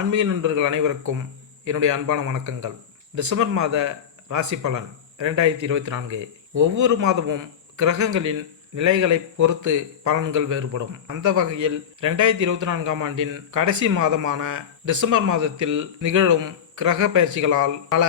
ஆன்மீக நண்பர்கள் அனைவருக்கும் என்னுடைய அன்பான வணக்கங்கள். டிசம்பர் மாத ராசி பலன் ரெண்டாயிரத்தி இருபத்தி நான்கு. ஒவ்வொரு மாதமும் கிரகங்களின் நிலைகளை பொறுத்து பலன்கள் வேறுபடும். அந்த வகையில் ரெண்டாயிரத்தி இருபத்தி நான்காம் ஆண்டின் கடைசி மாதமான டிசம்பர் மாதத்தில் நிகழும் கிரக பயிற்சிகளால் பல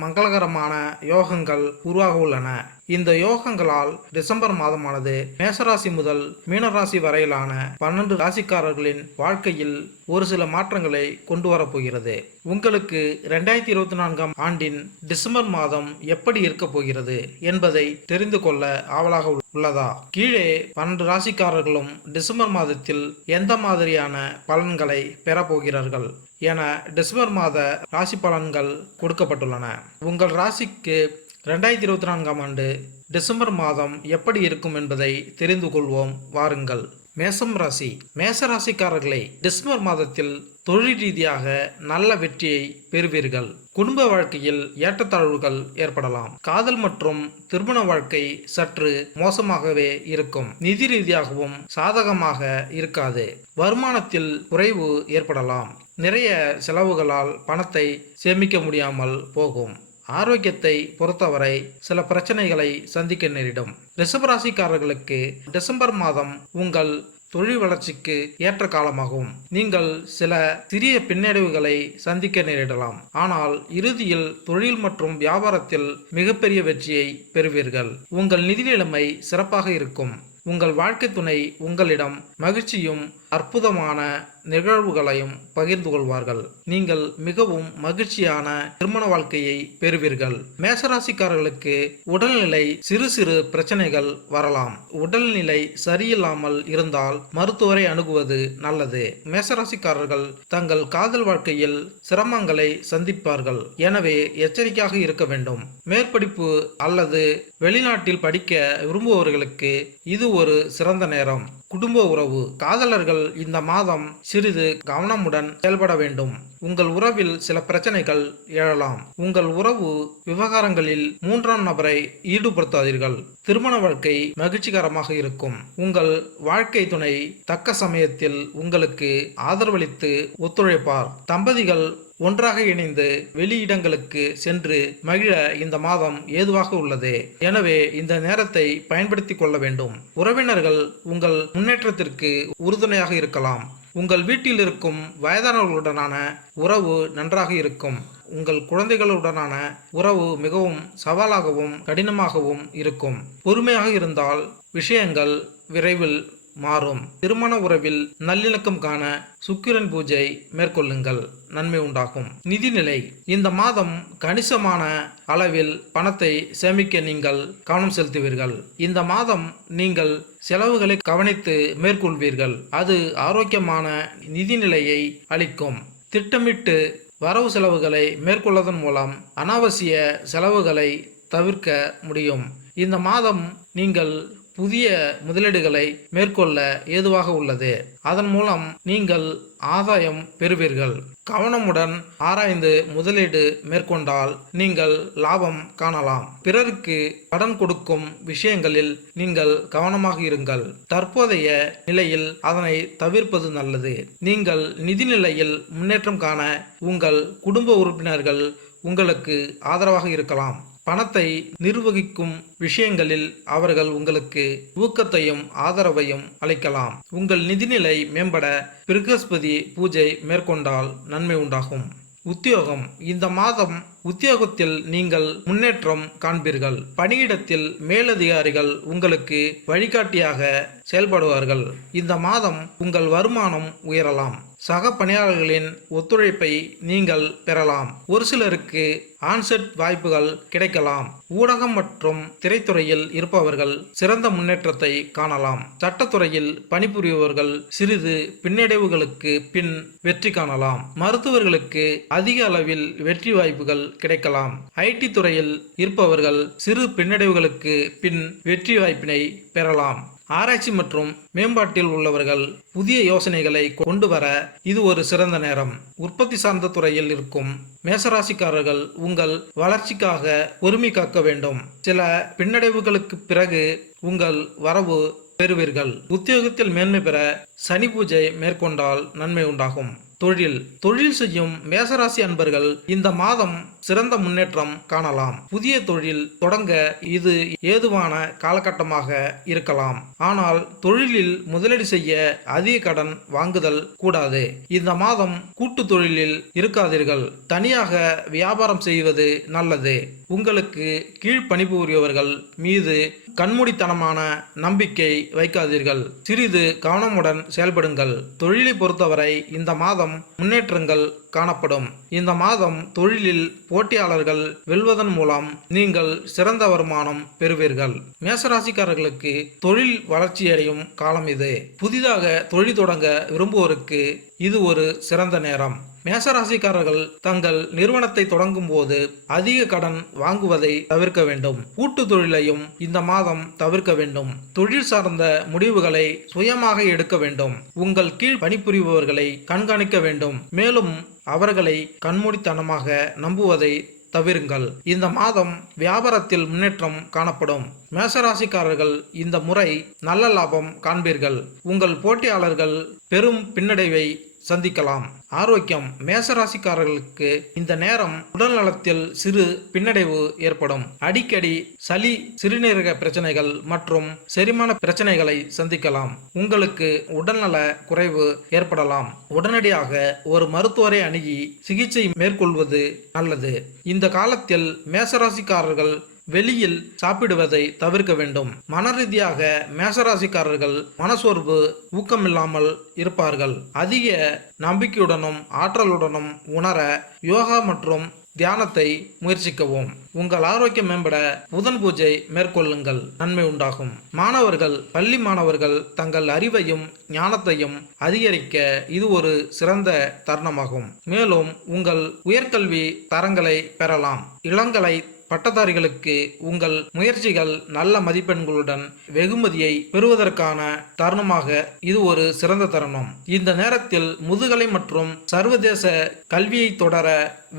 மங்களகரமான யோகங்கள் உருவாக உள்ளன இந்த யோகங்களால் டிசம்பர் மாதமானது மேசராசி முதல் மீனராசி வரையிலான பன்னெண்டு ராசிக்காரர்களின் வாழ்க்கையில் ஒரு சில மாற்றங்களை கொண்டு வரப்போகிறது உங்களுக்கு ரெண்டாயிரத்தி இருபத்தி நான்காம் ஆண்டின் டிசம்பர் மாதம் எப்படி இருக்க போகிறது என்பதை தெரிந்து கொள்ள ஆவலாக உள்ளதா? கீழே பன்னெண்டு ராசிக்காரர்களும் டிசம்பர் மாதத்தில் எந்த மாதிரியான பலன்களை பெறப்போகிறார்கள் என டிசம்பர் மாத ராசி பலன்கள் கொடுக்கப்பட்டுள்ளன. உங்கள் ராசிக்கு ரெண்டாயிரத்தி இருபத்தி நான்காம் ஆண்டு டிசம்பர் மாதம் எப்படி இருக்கும் என்பதை தெரிந்து கொள்வோம். வாருங்கள். மேசம் ராசி. மேச ராசிக்காரர்களை டிசம்பர் மாதத்தில் தொழில் ரீதியாக நல்ல வெற்றியை பெறுவீர்கள். குடும்ப வாழ்க்கையில் ஏற்றத்தாழ்வுகள் ஏற்படலாம். காதல் மற்றும் திருமண வாழ்க்கை சற்று மோசமாகவே இருக்கும். நிதி ரீதியாகவும் சாதகமாக இருக்காது. வருமானத்தில் குறைவு ஏற்படலாம். நிறைய செலவுகளால் பணத்தை சேமிக்க முடியாமல் போகும். ஆரோக்கியத்தை பொறுத்தவரை சில பிரச்சனைகளை சந்திக்க நேரிடும். ரிஷபராசிக்காரர்களுக்கு டிசம்பர் மாதம் உங்கள் தொழில் வளர்ச்சிக்கு ஏற்ற காலமாகும். நீங்கள் சில சிறிய பின்னடைவுகளை சந்திக்க நேரிடலாம். ஆனால் இறுதியில் தொழில் மற்றும் வியாபாரத்தில் மிகப்பெரிய வெற்றியை பெறுவீர்கள். உங்கள் நிதி நிலைமை சிறப்பாக இருக்கும். உங்கள் வாழ்க்கை துணை உங்களிடம் மகிழ்ச்சியும் அற்புதமான நிகழ்வுகளையும் பகிர்ந்து கொள்வார்கள். நீங்கள் மிகவும் மகிழ்ச்சியான திருமண வாழ்க்கையை பெறுவீர்கள். மேசராசிக்காரர்களுக்கு உடல்நிலை சிறு சிறு பிரச்சனைகள் வரலாம். உடல்நிலை சரியில்லாமல் இருந்தால் மருத்துவரை அணுகுவது நல்லது. மேசராசிக்காரர்கள் தங்கள் காதல் வாழ்க்கையில் சிரமங்களை சந்திப்பார்கள். எனவே எச்சரிக்கையாக இருக்க வேண்டும். மேற்படிப்பு அல்லது வெளிநாட்டில் படிக்க விரும்புபவர்களுக்கு இது ஒரு சிறந்த நேரம். குடும்ப உறவு. காதலர்கள் இந்த மாதம் சிறிது கவனமுடன் செயல்பட வேண்டும். உங்கள் உறவில் சில பிரச்சனைகள் எழலாம். உங்கள் உறவு விவகாரங்களில் மூன்றாம் நபரை ஈடுபடுத்தாதீர்கள். திருமண வாழ்க்கை மகிழ்ச்சிகரமாக இருக்கும். உங்கள் வாழ்க்கை துணை தக்க சமயத்தில் உங்களுக்கு ஆதரவளித்து ஒத்துழைப்பார். தம்பதிகள் ஒன்றாக இணைந்து வெளியிடங்களுக்கு சென்று மகிழ இந்த மாதம் ஏதுவாக உள்ளது. எனவே இந்த நேரத்தை பயன்படுத்தி கொள்ள வேண்டும். உறவினர்கள் உங்கள் முன்னேற்றத்திற்கு உறுதுணையாக இருக்கலாம். உங்கள் வீட்டில் இருக்கும் வயதானவர்களுடனான உறவு நன்றாக இருக்கும். உங்கள் குழந்தைகளுடனான உறவு மிகவும் சவாலாகவும் கடினமாகவும் இருக்கும். பொறுமையாக இருந்தால் விஷயங்கள் விரைவில் மாறும். திருமண உறவில் நல்லிணக்கம் காண சுக்கிரன் பூஜை மேற்கொள்ளுங்கள். நன்மை உண்டாகும். நிதிநிலை. இந்த மாதம் கணிசமான அளவில் பணத்தை சேமிக்க நீங்கள் கவனம் செலுத்துவீர்கள். இந்த மாதம் நீங்கள் செலவுகளை கவனித்து மேற்கொள்வீர்கள். அது ஆரோக்கியமான நிதிநிலையை அளிக்கும். திட்டமிட்டு வரவு செலவுகளை மேற்கொள்வதன் மூலம் அனாவசிய செலவுகளை தவிர்க்க முடியும். இந்த மாதம் நீங்கள் புதிய முதலீடுகளை மேற்கொள்ள ஏதுவாக உள்ளது. அதன் மூலம் நீங்கள் ஆதாயம் பெறுவீர்கள். கவனமுடன் ஆராய்ந்து முதலீடு மேற்கொண்டால் நீங்கள் லாபம் காணலாம். பிறருக்கு கடன் கொடுக்கும் விஷயங்களில் நீங்கள் கவனமாக இருங்கள். தற்போதைய நிலையில் அதனை தவிர்ப்பது நல்லது. நீங்கள் நிதிநிலையில் முன்னேற்றம் காண உங்கள் குடும்ப உறுப்பினர்கள் உங்களுக்கு ஆதரவாக இருக்கலாம். பணத்தை நிர்வகிக்கும் விஷயங்களில் அவர்கள் உங்களுக்கு ஊக்கத்தையும் ஆதரவையும் அளிக்கலாம். உங்கள் நிதிநிலை மேம்பட பிருகஸ்பதி பூஜை மேற்கொண்டால் நன்மை உண்டாகும். உத்தியோகம். இந்த மாதம் உத்தியோகத்தில் நீங்கள் முன்னேற்றம் காண்பீர்கள். பணியிடத்தில் மேலதிகாரிகள் உங்களுக்கு வழிகாட்டியாக செயல்படுவார்கள். இந்த மாதம் உங்கள் வருமானம் உயரலாம். சக பணியாளர்களின் ஒத்துழைப்பை நீங்கள் பெறலாம். ஒரு சிலருக்கு ஆன்செட் வாய்ப்புகள் கிடைக்கலாம். ஊடகம் மற்றும் திரைத்துறையில் இருப்பவர்கள் சிறந்த முன்னேற்றத்தை காணலாம். சட்டத்துறையில் பணிபுரிபவர்கள் சிறிது பின்னடைவுகளுக்கு பின் வெற்றி காணலாம். மருத்துவர்களுக்கு அதிக அளவில் வெற்றி வாய்ப்புகள் கிடைக்கலாம். ஐடி துறையில் இருப்பவர்கள் சிறு பின்னடைவுகளுக்கு பின் வெற்றி வாய்ப்பினை பெறலாம். ஆராய்ச்சி மற்றும் மேம்பாட்டில் உள்ளவர்கள் புதிய யோசனைகளை கொண்டு வர இது ஒரு சிறந்த நேரம். உற்பத்தி சார்ந்த துறையில் இருக்கும் மேசராசிக்காரர்கள் உங்கள் வளர்ச்சிக்காக பொறுமை காக்க வேண்டும். சில பின்னடைவுகளுக்கு பிறகு உங்கள் வரவு பெறுவீர்கள். உத்தியோகத்தில் மேன்மை பெற சனி பூஜை மேற்கொண்டால் நன்மை உண்டாகும். தொழில். தொழில் செய்யும் மேசராசி அன்பர்கள் இந்த மாதம் சிறந்த முன்னேற்றம் காணலாம். புதிய தொழில் தொடங்க இது ஏதுவான காலகட்டமாக இருக்கலாம். ஆனால் தொழிலில் முதலீடு செய்ய அதிக கடன் வாங்குதல் கூடாது. இந்த மாதம் கூட்டு தொழிலில் இருக்காதீர்கள். தனியாக வியாபாரம் செய்வது நல்லது. உங்களுக்கு கீழ்பணிபுரியவர்கள் மீது கண்மூடித்தனமான நம்பிக்கை வைக்காதீர்கள். சிறிது கவனமுடன் செயல்படுங்கள். தொழிலை பொறுத்தவரை இந்த மாதம் முன்னேற்றங்கள் காணப்படும். இந்த மாதம் தொழிலில் போட்டியாளர்கள் வெல்வதன் மூலம் நீங்கள் சிறந்த வருமானம் பெறுவீர்கள். மேசராசிக்காரர்களுக்கு தொழில் வளர்ச்சியடையும் காலம் இது. புதிதாக தொழில் தொடங்க விரும்புவோருக்கு இது ஒரு சிறந்த நேரம். மேசராசிக்காரர்கள் தங்கள் நிறுவனத்தை தொடங்கும் போது அதிக கடன் வாங்குவதை தவிர்க்க வேண்டும். கூட்டு தொழிலையும் இந்த மாதம் தவிர்க்க வேண்டும். தொழில் சார்ந்த முடிவுகளை சுயமாக எடுக்க வேண்டும். உங்கள் கீழ் பணிபுரிபவர்களை கண்காணிக்க வேண்டும். மேலும் அவர்களை கண்மூடித்தனமாக நம்புவதை தவிருங்கள். இந்த மாதம் வியாபாரத்தில் முன்னேற்றம் காணப்படும். மேசராசிக்காரர்கள் இந்த முறை நல்ல லாபம் காண்பீர்கள். உங்கள் போட்டியாளர்கள் பெரும் பின்னடைவை சந்திக்கலாம். ஆரோக்கியம் மேசராசிக்காரர்களுக்கு இந்த நேரம் உடல் நலத்தில் சிறு பின்னடைவு ஏற்படும். அடிக்கடி சளி சிறுநீரக பிரச்சனைகள் மற்றும் செரிமான பிரச்சனைகளை சந்திக்கலாம். உங்களுக்கு உடல்நல குறைவு ஏற்படலாம். உடனடியாக ஒரு மருத்துவரை அணுகி சிகிச்சை மேற்கொள்வது நல்லது. இந்த காலத்தில் மேசராசிக்காரர்கள் வெளியில் சாப்பிடுவதை தவிர்க்க வேண்டும். மனரீதியாக மேசராசிக்காரர்கள் மனசோர்வு ஊக்கமில்லாமல் இருப்பார்கள். அதிக நம்பிக்கையுடனும் ஆற்றலுடனும் உணர யோகா மற்றும் தியானத்தை முயற்சிக்கவும். உங்கள் ஆரோக்கியம் மேம்பட புதன் பூஜை மேற்கொள்ளுங்கள். நன்மை உண்டாகும். மாணவர்கள் பள்ளி மாணவர்கள் தங்கள் அறிவையும் ஞானத்தையும் அதிகரிக்க இது ஒரு சிறந்த தருணமாகும். மேலும் உங்கள் உயர்கல்வி தரங்களை பெறலாம். இளங்கலை பட்டதாரிகளுக்கு உங்கள் முயற்சிகள் நல்ல மதிப்பெண்களுடன் வெகுமதியை பெறுவதற்கான தருணமாக இது ஒரு சிறந்த தருணம். இந்த நேரத்தில் முதுகலை மற்றும் சர்வதேச கல்வியை தொடர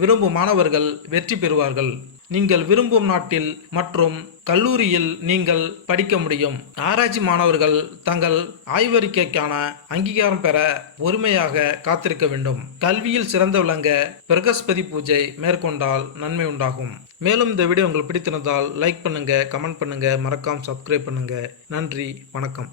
விரும்பும் மாணவர்கள் வெற்றி பெறுவார்கள். நீங்கள் விரும்பும் நாட்டில் மற்றும் கல்லூரியில் நீங்கள் படிக்க முடியும். ஆராய்ச்சி மாணவர்கள் தங்கள் ஆய்வறிக்கைக்கான அங்கீகாரம் பெற பொறுமையாக காத்திருக்க வேண்டும். கல்வியில் சிறந்து விளங்க பிரகஸ்பதி பூஜை மேற்கொண்டால் நன்மை உண்டாகும். மேலும் இந்த வீடியோ உங்களுக்கு பிடித்திருந்தால் லைக் பண்ணுங்க கமெண்ட் பண்ணுங்க மறக்காம சப்ஸ்கிரைப் பண்ணுங்க. நன்றி வணக்கம்.